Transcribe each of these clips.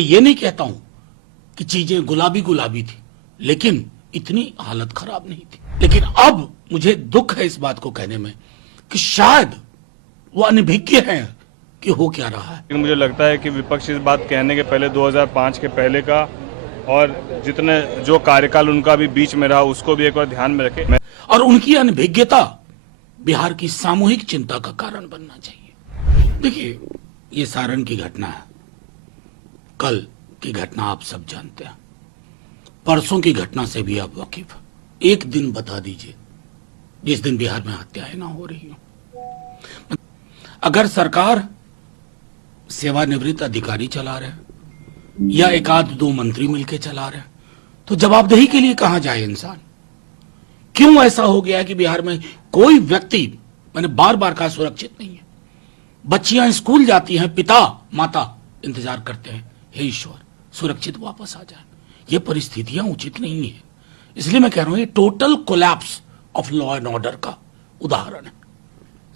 ये नहीं कहता हूं कि चीजें गुलाबी गुलाबी थी, लेकिन इतनी हालत खराब नहीं थी। लेकिन अब मुझे दुख है इस बात को कहने में कि शायद वो अनभिज्ञ है कि हो क्या रहा है। मुझे लगता है कि विपक्ष इस बात कहने के पहले 2005 के पहले का और जितने जो कार्यकाल उनका भी बीच में रहा उसको भी एक बार ध्यान में रखे और उनकी अनभिज्ञता बिहार की सामूहिक चिंता का कारण बनना चाहिए। देखिए, ये सारण की घटना है, कल की घटना आप सब जानते हैं, परसों की घटना से भी आप वाकिफ। एक दिन बता दीजिए जिस दिन बिहार में हत्याएं ना हो रही हो। अगर सरकार सेवानिवृत्त अधिकारी चला रहे या एक आध दो मंत्री मिलकर चला रहे तो जवाबदेही के लिए कहां जाए इंसान? क्यों ऐसा हो गया कि बिहार में कोई व्यक्ति, मैंने बार बार कहा, सुरक्षित नहीं है। बच्चियां स्कूल जाती हैं, पिता माता इंतजार करते हैं, हे ईश्वर सुरक्षित वापस आ जाए। ये परिस्थितियां उचित नहीं है। इसलिए मैं कह रहा हूं ये total collapse of law and order का उदाहरण है।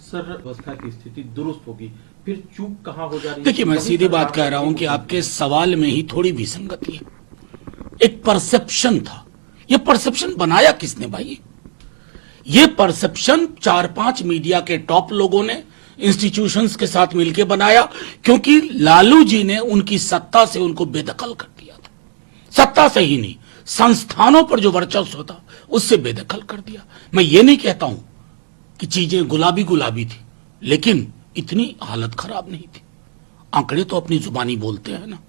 सर, व्यवस्था की स्थिति दुरुस्त होगी, फिर चूक कहां हो जा रही है? देखिए, मैं सीधी बात कह रहा हूं कि आपके सवाल में ही थोड़ी विसंगति है। एक परसेप्शन था, ये परसेप्शन बनाया किसने भाई? ये परसेप्शन 4-5 मीडिया के टॉप लोगों ने इंस्टीट्यूशंस के साथ मिलकर बनाया, क्योंकि लालू जी ने उनकी सत्ता से उनको बेदखल कर दिया था। सत्ता से ही नहीं, संस्थानों पर जो वर्चस्व था उससे बेदखल कर दिया। मैं ये नहीं कहता हूं कि चीजें गुलाबी गुलाबी थी, लेकिन इतनी हालत खराब नहीं थी। आंकड़े तो अपनी जुबानी बोलते हैं ना,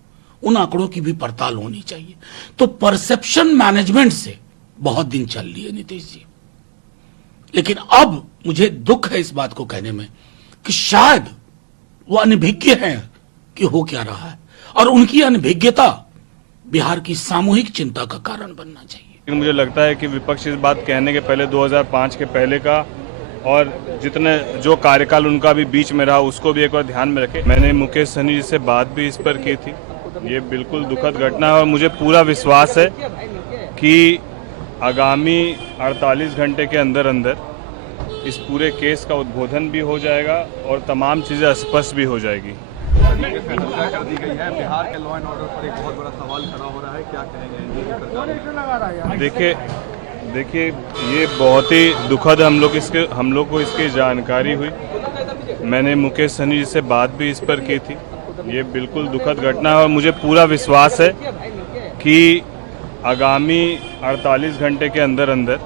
उन आंकड़ों की भी पड़ताल होनी चाहिए। तो परसेप्शन मैनेजमेंट से बहुत दिन चल लिए नीतीश जी, लेकिन अब मुझे दुख है इस बात को कहने में कि शायद वो अनभिज्ञ है कि हो क्या रहा है, और उनकी अनभिज्ञता बिहार की सामूहिक चिंता का कारण बनना चाहिए। मुझे लगता है कि विपक्ष इस बात कहने के पहले 2005 के पहले का और जितने जो कार्यकाल उनका भी बीच में रहा उसको भी एक बार ध्यान में रखे। मैंने मुकेश सहनी जी से बात भी इस पर की थी। ये बिल्कुल दुखद घटना है और मुझे पूरा विश्वास है कि आगामी 48 घंटे के अंदर अंदर इस पूरे केस का उद्भोधन भी हो जाएगा और तमाम चीज़ें स्पष्ट भी हो जाएगी। कर दी गई है, बिहार के लॉ एंड ऑर्डर पर एक बहुत बड़ा सवाल खड़ा हो रहा है, क्या कहेंगे? देखिए ये बहुत ही दुखद, हम लोग को इसकी जानकारी हुई। मैंने मुकेश सहनी जी से बात भी इस पर की थी। ये बिल्कुल दुखद घटना है और मुझे पूरा विश्वास है कि आगामी 48 घंटे के अंदर अंदर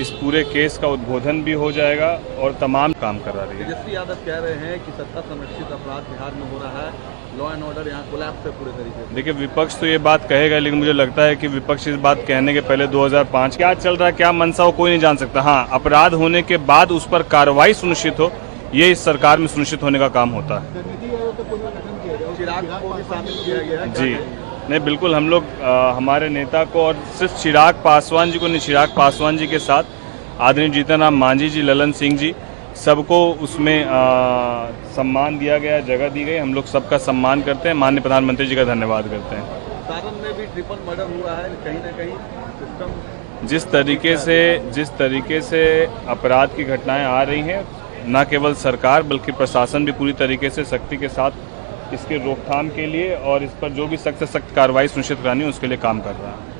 इस पूरे केस का उद्भोधन भी हो जाएगा और तमाम काम करा रही है। तेजस्वी यादव कह रहे हैं कि सत्ता संरक्षित अपराध बिहार में हो रहा है, लॉ एंड ऑर्डर यहाँ कोलैप्स है पूरे तरीके से। देखिए, विपक्ष तो ये बात कहेगा, लेकिन मुझे लगता है कि विपक्ष इस बात कहने के पहले 2005 क्या चल रहा है, क्या मंशा हो, कोई नहीं जान सकता। हाँ, अपराध होने के बाद उस पर कार्रवाई सुनिश्चित हो, ये इस सरकार में सुनिश्चित होने का काम होता है। चिराग को भी शामिल किया गया है जी नहीं, बिल्कुल हम लोग हमारे नेता को, और सिर्फ चिराग पासवान जी को नहीं, चिराग पासवान जी के साथ आदरणीय जीतन राम मांझी जी, ललन सिंह जी, सबको उसमें सम्मान दिया गया, जगह दी गई। हम लोग सबका सम्मान करते हैं, माननीय प्रधानमंत्री जी का धन्यवाद करते हैं। सारण में भी ट्रिपल मर्डर हुआ है, कहीं ना कहीं सिस्टम जिस तरीके से अपराध की घटनाएं आ रही हैं, न केवल सरकार बल्कि प्रशासन भी पूरी तरीके से सख्ती के साथ इसके रोकथाम के लिए और इस पर जो भी सख्त से सख्त कार्रवाई सुनिश्चित करानी है उसके लिए काम कर रहा है।